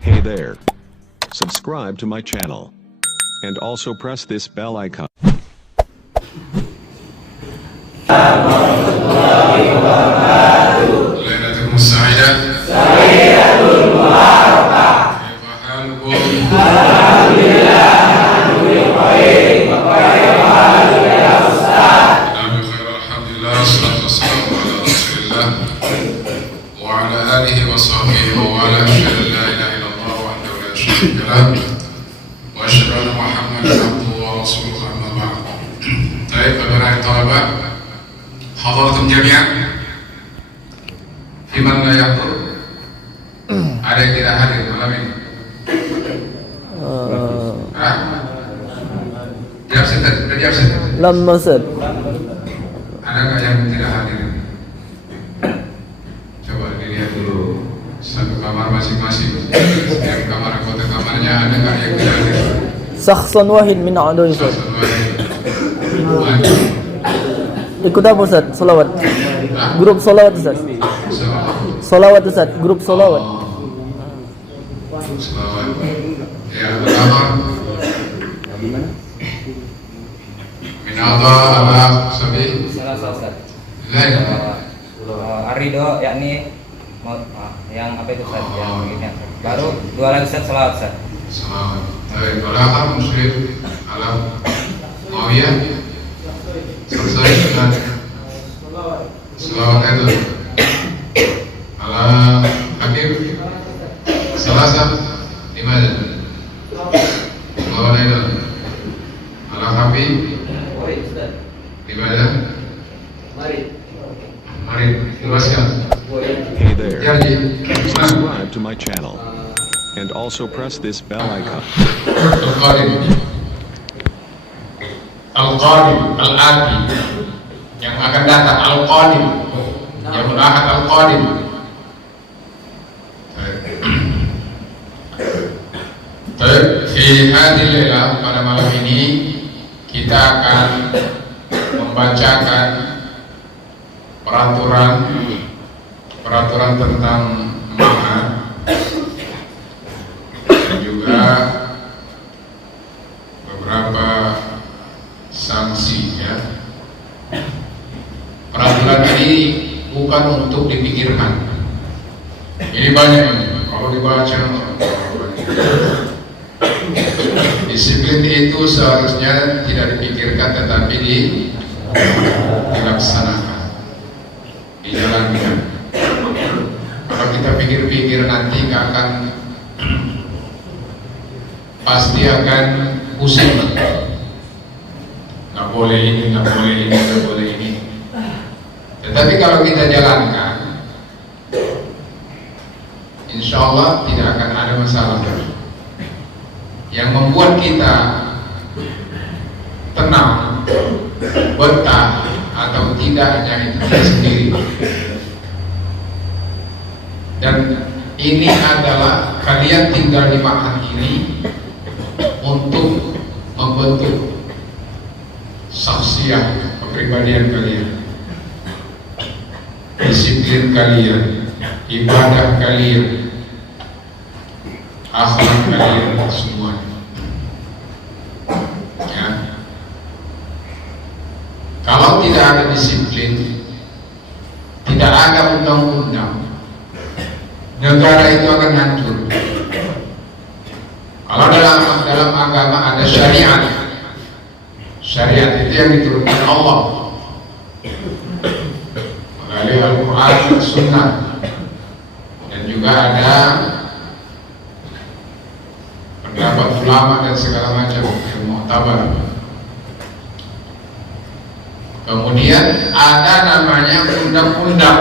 Hey there. Subscribe to my channel. And also press this bell icon. ليلة سعيدة. سعيدة مباركة. كيف حالكم؟ الحمد لله نحن بخير وكيف حالك يا أستاذ؟ أنا بخير الحمد لله والصلاة والسلام على رسول الله وعلى آله وصحبه وعلى أشهد أن لا إله إلا الله وحده لا شريك له وأشهد أن محمدا عبده ورسوله أما بعد. طيب أبناء الطلبة حضرتم جميعا في من لا يحضر ada yang tidak hadir malam ini? Di absen tadi? Sudah di absen? Lama Ustaz. Ada nggak yang tidak hadir? Coba dilihat dulu satu kamar masing-masing. Setiap kamar anggota kamarnya ada nggak yang tidak hadir? Sakhsan wahid min a'dai Ustaz. Ikut apa Ustaz? Salawat. Grup salawat Ustaz. Salawat Ustaz, grup salawat. Salawat. Ya, pertama. Minallah ala sabi. Salah Ustaz. Lain. Arido yakni yang apa itu Ustaz? Yang begini. Baru dua lagi Ustaz, salawat Ustaz. Salawat. Baik, kalau muslim ala Muawiyah selesai dengan salawat itu. Ala Hakim Selasa di mana? Salawat itu. Ala Habib di mana? Mari jelaskan. Hey there. Janji. Subscribe to my channel. And also press this bell icon. Al-Qadim Al-Ati yang akan datang, Al-Qadim yang akan Al-Qadim. Di hadil laylah, pada malam ini kita akan membacakan peraturan tentang ma'had dan juga beberapa sanksi ya. Peraturan ini bukan untuk dipikirkan. Ini banyak ini. Kalau dibaca disiplin itu seharusnya tidak dipikirkan tetapi dilaksanakan, dijalankan. Kalau kita pikir-pikir nanti nggak akan, pasti akan pusing. Nggak boleh ini, nggak boleh ini, nggak boleh ini. Tetapi kalau kita jalankan, insya Allah tidak akan ada masalah. Yang membuat kita tenang, betah atau tidak hanya itu sendiri. Dan ini adalah kalian tinggal di ma'had ini untuk membentuk saksiah kepribadian kalian, disiplin kalian, ibadah kalian, akhlak kalian semuanya. Ya. Kalau tidak ada disiplin, tidak ada undang-undang, negara itu akan hancur. Kalau dalam agama ada syariat. Syariat itu yang diturunkan Allah melalui Al-Quran dan Sunnah, dan juga ada pendapat ulama dan segala macam yang mu'tabar. Kemudian ada namanya undang-undang.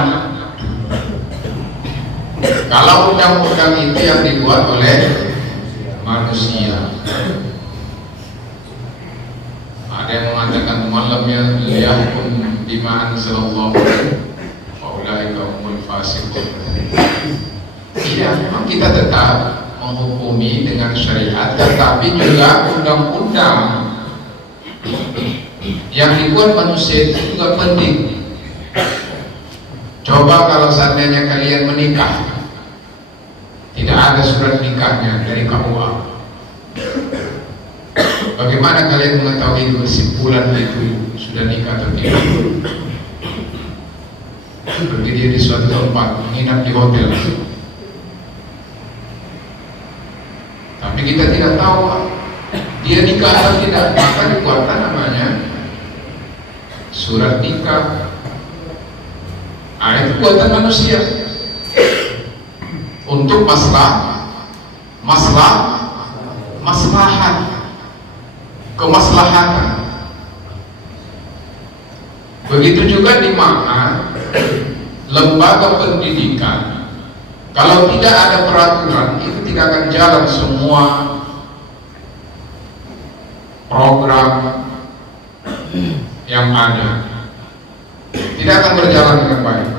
Kalau undang-undang itu yang dibuat oleh manusia, ada yang mengatakan malam yang yahkum bima anzalallahu wa ulaika humul fasiqun. Iya, memang kita tetap menghukumi dengan syariat, tetapi juga undang-undang yang dibuat manusia itu juga penting. Coba kalau seandainya kalian menikah, tidak ada surat nikahnya dari KUA. Bagaimana kalian mengetahui kesimpulan itu sudah nikah atau tidak? Pergi dia di suatu tempat, menginap di hotel, tapi kita tidak tahu dia nikah atau tidak, maka dibuatkan namanya surat nikah. Itu buatan manusia untuk maslahat, kemaslahatan. Begitu juga di mana lembaga pendidikan, kalau tidak ada peraturan itu tidak akan jalan semua program yang ada, tidak akan berjalan dengan baik.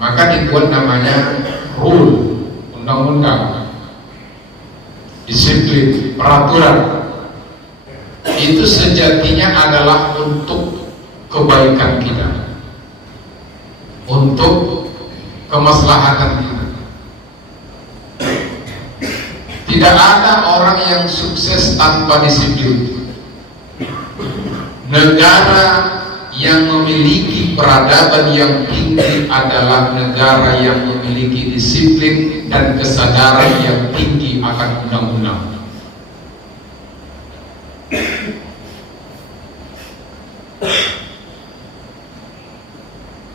Maka dibuat namanya rule, undang-undang, disiplin, peraturan. Itu sejatinya adalah untuk kebaikan kita, untuk kemaslahatan kita. Tidak ada orang yang sukses tanpa disiplin. Negara yang memiliki peradaban yang tinggi adalah negara yang memiliki disiplin dan kesadaran yang tinggi akan undang-undang.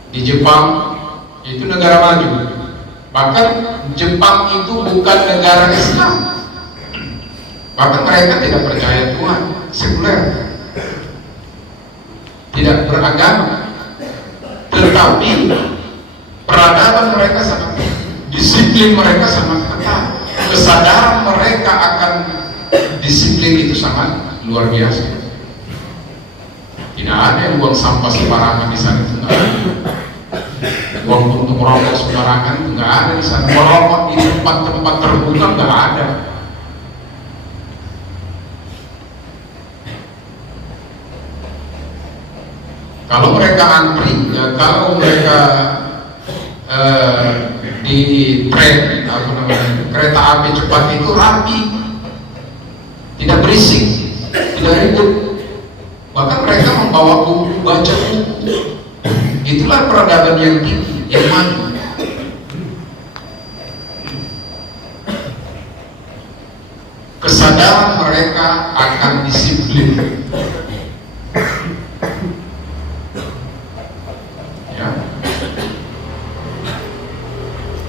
Di Jepang itu negara maju, bahkan Jepang itu bukan negara Islam, bahkan mereka tidak percaya Tuhan, sekuler, tidak beragama, tetapi peradaban mereka sangat, disiplin mereka sangat ketat, kesadaran mereka akan disiplin itu sangat luar biasa. Tidak ada yang buang sampah sembarangan di sana, itu nggak ada. Buang untuk merokok sembarangan itu nggak ada di sana. Merokok di tempat-tempat terbuka nggak ada. Kalau mereka antri, ya, kalau mereka di tren atau namanya kereta api cepat itu rapi, tidak berisik, tidak ribut. Bahkan mereka membawa buku, baca buku. Itulah peradaban yang tinggi, yang maju. Kesadaran mereka akan disiplin. Ya.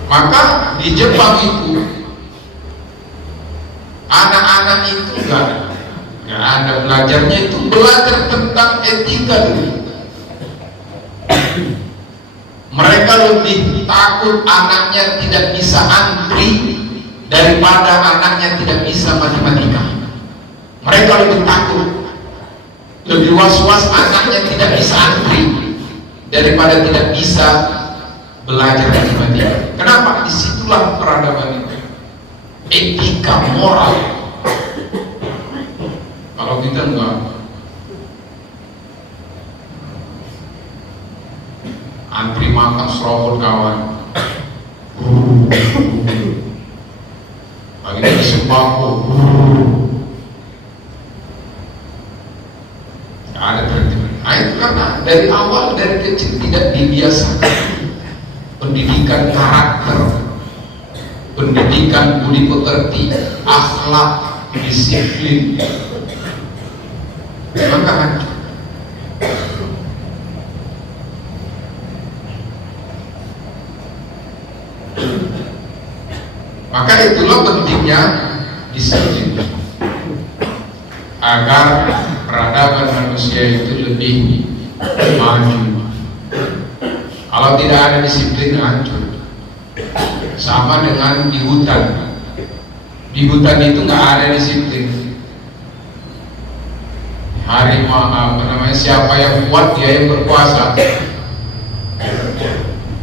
Maka di Jepang itu anak-anak itu enggak ada belajarnya, itu belajar tentang etika dulu. Mereka lebih takut anaknya tidak bisa antri daripada anaknya tidak bisa matematika. Mereka lebih takut, lebih was-was anaknya tidak bisa antri daripada tidak bisa belajar matematika. Kenapa? Disitulah peradaban itu, etika moral. Kalau kita enggak, antri makan serobot kawan, lagi sembako, nggak ada tertib. Nah itu karena dari awal, dari kecil tidak dibiasakan pendidikan karakter, pendidikan budi pekerti, akhlak, disiplin. Maka hancur. Maka itulah pentingnya disiplin, agar peradaban manusia itu lebih maju. Kalau tidak ada disiplin, hancur. Sama dengan di hutan. Di hutan itu nggak ada disiplin. Harimau, apa namanya, siapa yang kuat dia yang berkuasa.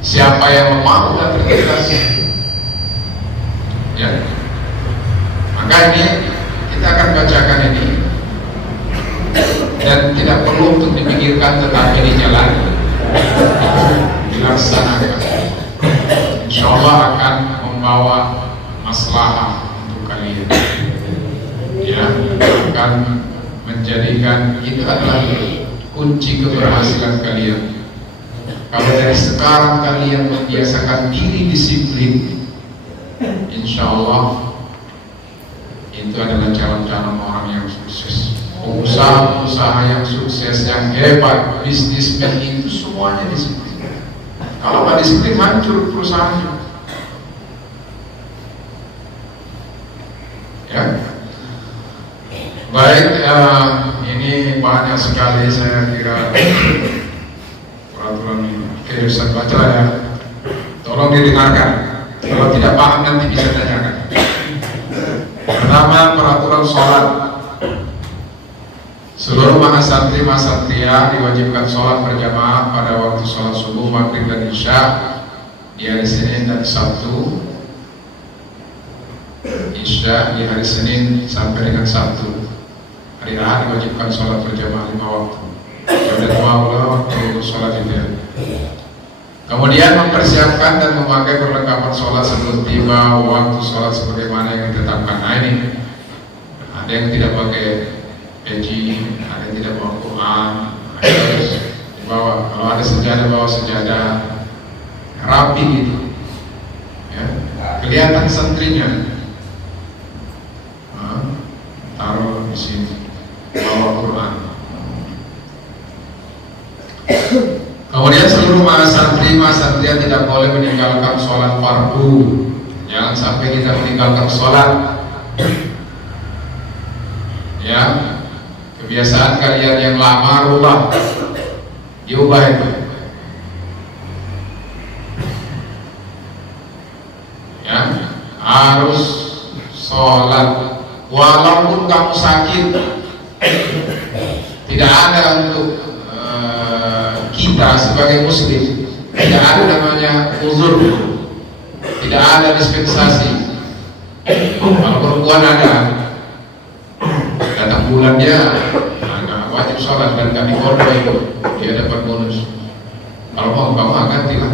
Siapa yang lemah udah tertindas. Ya. Maka ini kita akan bacakan ini, dan tidak perlu untuk dipikirkan, tetapi dijalani, dilaksanakan. Insya Allah akan membawa maslahah untuk kalian, ya, akan menjadikan itu adalah kunci keberhasilan kalian. Kalau dari sekarang kalian membiasakan diri disiplin, insya Allah itu adalah calon-calon orang yang sukses. Pengusaha-pengusaha yang sukses, yang hebat, bisnismen itu semuanya disiplin. Kalau nggak disiplin, hancur perusahaannya. Ya, baik. Ini banyak sekali saya kira peraturan ini. Oke, Ustaz baca ya. Tolong didengarkan. Kalau tidak paham nanti bisa tanyakan. Pertama, peraturan sholat. Seluruh mahasantri mahasantria diwajibkan sholat berjamaah pada waktu sholat subuh, maghrib dan isya di hari Senin dan Sabtu. Isya di hari Senin sampai dengan Sabtu. Hari Ahad diwajibkan sholat berjamaah 5 waktu. Ada 2 waktu sholat itu. Kemudian mempersiapkan dan memakai perlengkapan sholat sebelum tiba waktu sholat sebagaimana yang ditetapkan. Nah ini ada yang tidak pakai peci, ada yang tidak bawa Quran, harus dibawa. Kalau ada sejadah, bawa sejadah rapi gitu, ya, kelihatan santrinya. Taruh di sini, bawa Quran. Kemudian seluruh mahasantri mahasantria tidak boleh meninggalkan sholat fardu. Jangan sampai kita meninggalkan sholat. Ya, kebiasaan kalian yang lama rubah, diubah itu. Ya, harus sholat walaupun kamu sakit. Tidak ada untuk kita sebagai muslim, tidak ada namanya uzur, tidak ada dispensasi. Kalau perempuan ada, datang bulan dia nggak wajib sholat dan nggak dikorban itu, dia dapat bonus. Kalau mau kamu gantilah.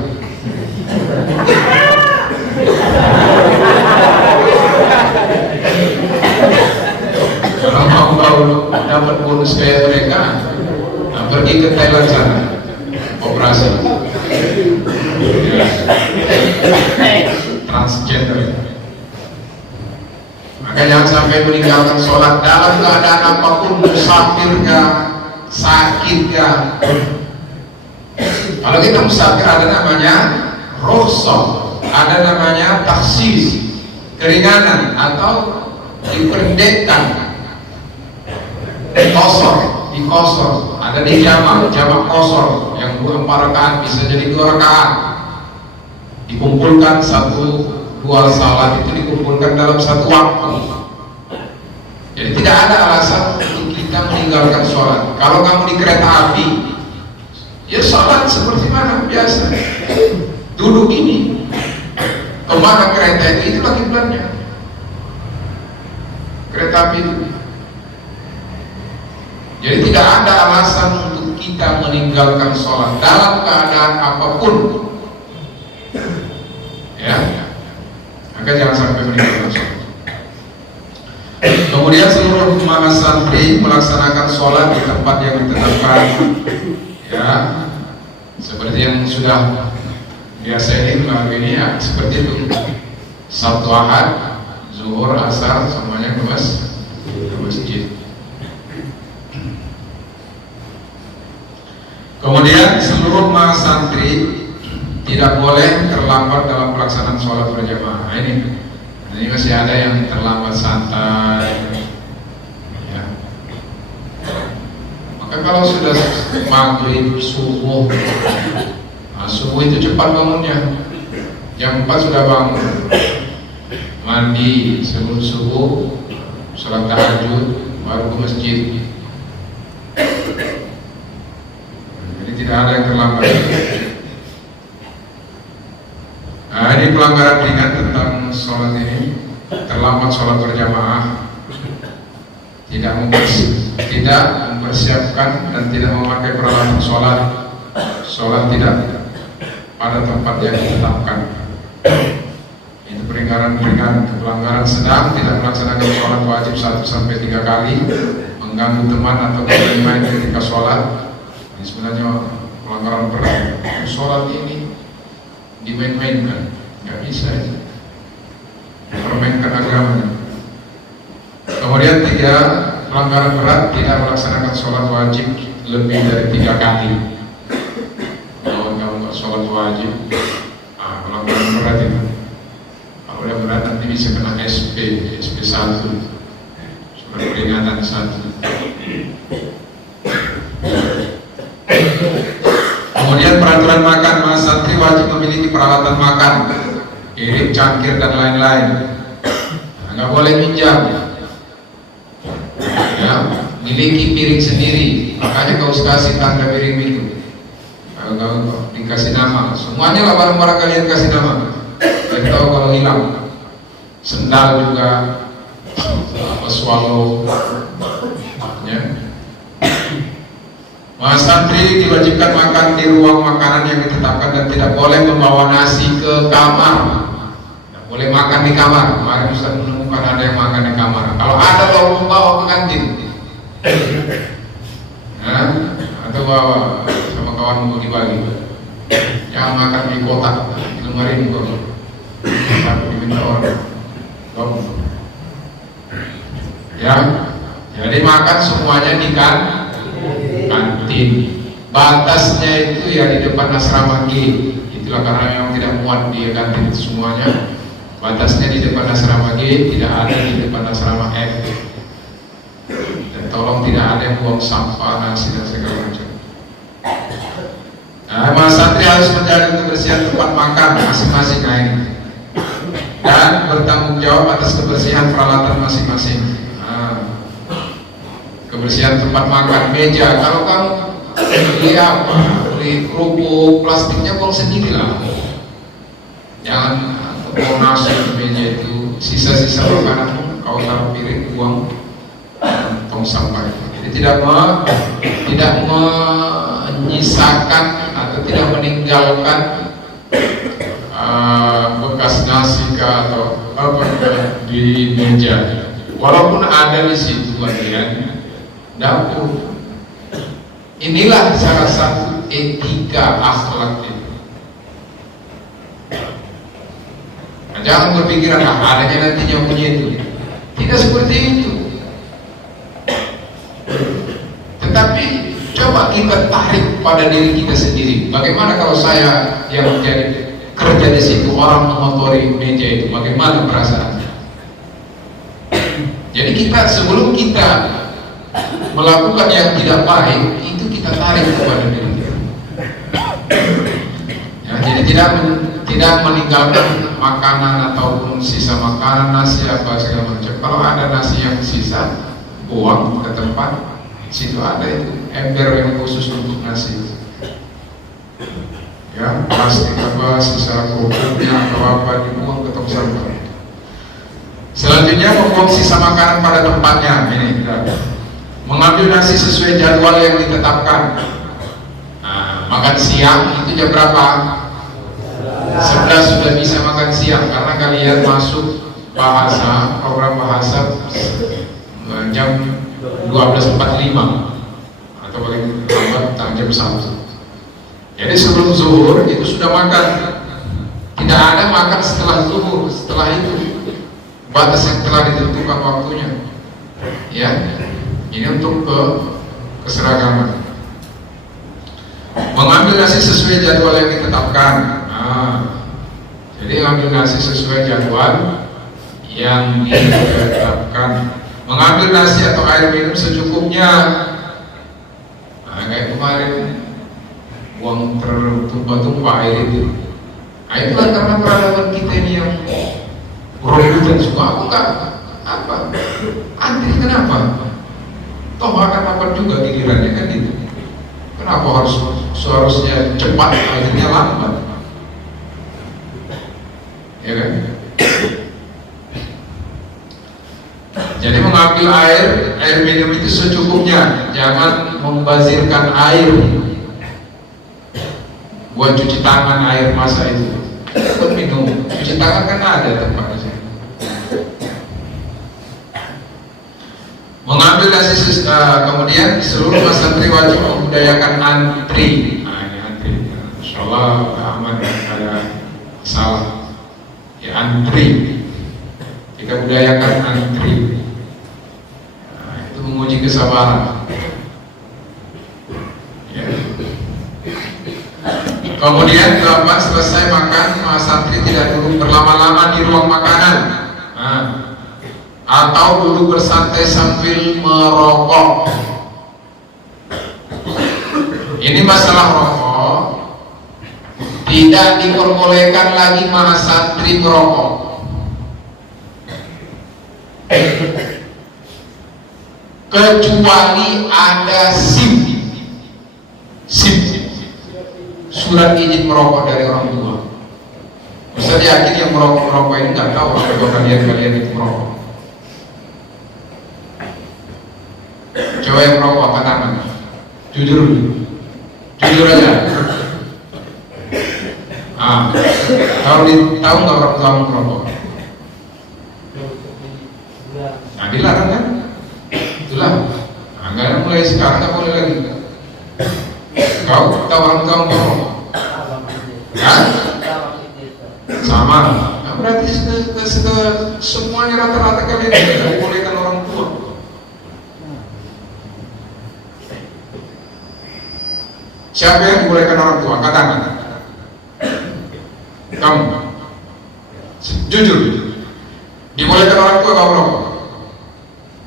Kalau mau kau dapat bonus kayak mereka, nah, pergi ke Thailand sana, operasi ya. Transgender. Maka jangan sampai meninggalkan sholat dalam keadaan apapun, musafir kah, sakit kah. Kalau kita musafir ada namanya rukhsah, ada namanya taksis, keringanan atau dipendekkan. Kosor, dikosor, ada di jamak kosor yang 4 rakaat bisa jadi 2 rakaat. Dikumpulkan 1-2 salat itu dikumpulkan dalam 1 waktu. Jadi tidak ada alasan untuk kita meninggalkan sholat. Kalau kamu di kereta api, ya sholat seperti mana biasa. Duduk ini, kemana kereta itu lagi kiblatnya. Kereta api itu. Jadi tidak ada alasan untuk kita meninggalkan sholat dalam keadaan apapun. Ya, maka jangan sampai meninggalkan sholat. Kemudian seluruh mahasantri melaksanakan sholat di tempat yang ditetapkan. Ya, seperti yang sudah biasa ini melalui ini ya, seperti itu. Sabtu Ahad, Zuhur, Asar semuanya ke masjid. Kemudian seluruh mahasantri tidak boleh terlambat dalam pelaksanaan sholat berjamaah. Nah, ini masih ada yang terlambat santai. Ya. Maka kalau sudah maghrib, subuh, nah, subuh itu cepat bangunnya. Jam 4 sudah bangun, mandi sebelum subuh, sholat tahajud, baru ke masjid. Tidak ada yang terlambat. Nah, ini pelanggaran ringan tentang sholat ini. Terlambat sholat berjamaah, tidak mempersiapkan dan tidak memakai peralatan sholat, sholat tidak pada tempat yang ditetapkan. Itu peringatan. pelanggaran ringan, pelanggaran sedang tidak melaksanakan sholat wajib 1 sampai 3 kali, mengganggu teman atau bermain ketika sholat. Ini sebenarnya pelanggaran berat. Sholat ini dimain-mainkan, nggak bisa ya. Permainkan agamanya. Kemudian 3, pelanggaran berat tidak melaksanakan sholat wajib lebih dari 3 kali. Kalau nggak sholat wajib, pelanggaran berat itu. Kalau udah berat nanti bisa kena SP 1, surat peringatan 1. Kemudian peraturan makan, mas santri wajib memiliki peralatan makan, piring, cangkir dan lain-lain. Nggak boleh minjam. Ya, miliki piring sendiri. Makanya kau kasih tanda piring itu. Kalau dikasih nama, semuanya lah barang-barang kalian kasih nama. Dan tahu kalau hilang. Sendal juga, swallow. Ya. Mas santri diwajibkan makan di ruang makanan yang ditetapkan dan tidak boleh membawa nasi ke kamar. Tidak boleh makan di kamar. Kemarin Ustaz menemukan ada yang makan di kamar. Kalau ada lo membawa ke kantin, atau bawa sama kawan mau dibagi. Jangan makan di kotak, di lemari ini kok. Takut diminta orang. Ya, jadi makan semuanya di kantin. Batasnya itu ya di depan asrama G. Itulah karena memang tidak muat di kantin itu semuanya. Batasnya di depan asrama G, tidak ada di depan asrama F. Dan tolong tidak ada yang buang sampah, nasi dan segala macam. Nah, mas santri harus menjaga kebersihan tempat makan masing-masing dan bertanggung jawab atas kebersihan peralatan masing-masing. Kebersihan tempat makan, meja. Kalau kamu beli apa, beli kerupuk, plastiknya buang sendiri lah. Jangan buang nasi di meja itu, sisa-sisa makanan kau taruh piring, buang tong sampah. Jadi tidak menyisakan atau tidak meninggalkan bekas nasi atau apa di meja. Walaupun ada di situ bagian dapur. Inilah salah satu etika akhlak itu. Nah, jangan berpikiran adanya nantinya punya itu. Tidak seperti itu. Tetapi coba kita tarik pada diri kita sendiri. Bagaimana kalau saya yang menjadi kerja di situ, orang mengotori meja itu, bagaimana perasaannya? Jadi kita sebelum kita melakukan yang tidak baik itu kita tarik kepada diri kita. Ya, jadi tidak meninggalkan makanan ataupun sisa makanan, nasi apa segala macam. Kalau ada nasi yang sisa, buang ke tempat. Situ ada itu ember yang khusus untuk nasi. Ya, plastik apa sisa kerupuknya atau apa dibuang ke tong sampah. Selanjutnya membuang sisa makanan pada tempatnya. Ini kita mengambil nasi sesuai jadwal yang ditetapkan. Nah, makan siang itu jam berapa? 11 sudah bisa makan siang karena kalian masuk bahasa, program bahasa jam 12.45 atau paling lambat jam 1. Jadi sebelum zuhur itu sudah makan. Tidak ada makan setelah zuhur. Setelah itu batas yang telah ditentukan waktunya. Ya, ini untuk keseragaman. Mengambil nasi sesuai jadwal yang ditetapkan. Jadi ambil nasi sesuai jadwal yang ditetapkan. Mengambil nasi atau air minum secukupnya. Kayak kemarin buang tertumpah-tumpah air itu. Itulah karena peradaban kita ini yang rebutan suka. Aku enggak apa antri, kenapa? Toh akan dapat juga gilirannya kan gitu. Kenapa harus seharusnya cepat akhirnya lambat? Ya kan? Jadi mengambil air minum itu secukupnya, jangan membazirkan air. Buat cuci tangan air masa itu, buat minum, cuci tangan kan ada tempatnya. kemudian seluruh santri wajib membudayakan antri. Nah, ini antri. Insyaallah aman, ada salah. Ya, antri. Kita budayakan antri. Nah, itu menguji kesabaran. Ya. Kemudian Bapak selesai makan, santri tidak duduk berlama-lama di ruang makanan. Nah, atau duduk bersantai sambil merokok. Ini masalah rokok tidak diperbolehkan lagi santri merokok, kecuali ada SIM surat izin merokok dari orang tua. Ustaz yakin yang merokok ini nggak tahu kalau kalian itu merokok. Coba yang merokok angkat tangan. Jujur aja. Tahu nggak orang tua merokok? Nah, dilarang kan? Itulah. Nah, nggak mulai sekarang nggak boleh lagi. Kau tahu orang tua merokok? Ya? Sama. Nah, berarti semuanya rata-rata kalian tidak dibolehkan orang tua. Siapa yang dibolehkan orang tua? Angkat tangan. Kamu. Jujur. Dibolehkan orang tua kau merokok?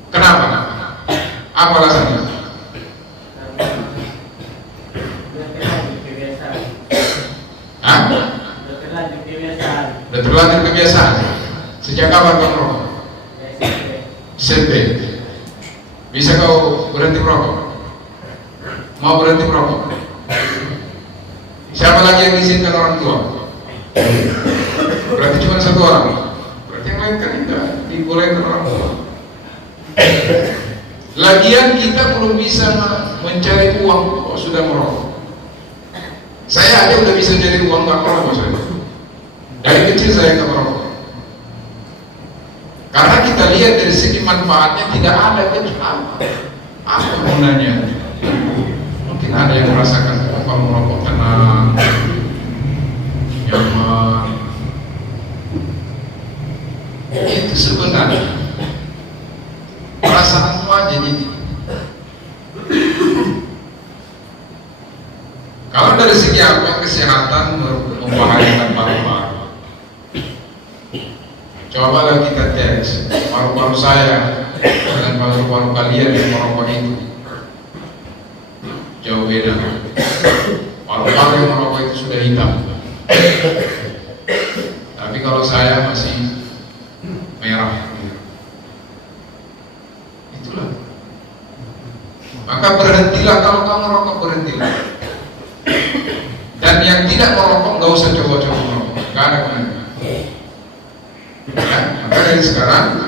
Kenapa? Apa alasannya? Hah? Udah terlanjur kebiasaan. Sejak kapan kau merokok? SMP. Bisa kau berhenti merokok? Mau berhenti merokok? Siapa lagi yang diizinkan orang tua? Berarti cuma satu orang. Berarti yang lain kan tidak dibolehkan orang tua. Lagian kita belum bisa mencari uang kalau sudah merokok. Saya aja udah bisa cari uang nggak merokok saya. Dari kecil saya nggak merokok. Karena kita lihat dari segi manfaatnya tidak ada apa gunanya. Mungkin ada yang merasakan kalau merokok tenang, nyaman. Itu sebenarnya perasaanmu aja gitu. Kalau dari segi apa kesehatan membahayakan paru-paru. Cobalah kita tes paru-paru saya dengan paru-paru kalian yang merokok itu. Jauh beda. Paru-paru yang merokok itu sudah hitam. Tapi kalau saya masih merah. Itulah. Maka berhentilah kalau kamu merokok, berhentilah. Dan yang tidak merokok nggak usah coba-coba merokok. Nggak ada gunanya. Ya, maka dari sekarang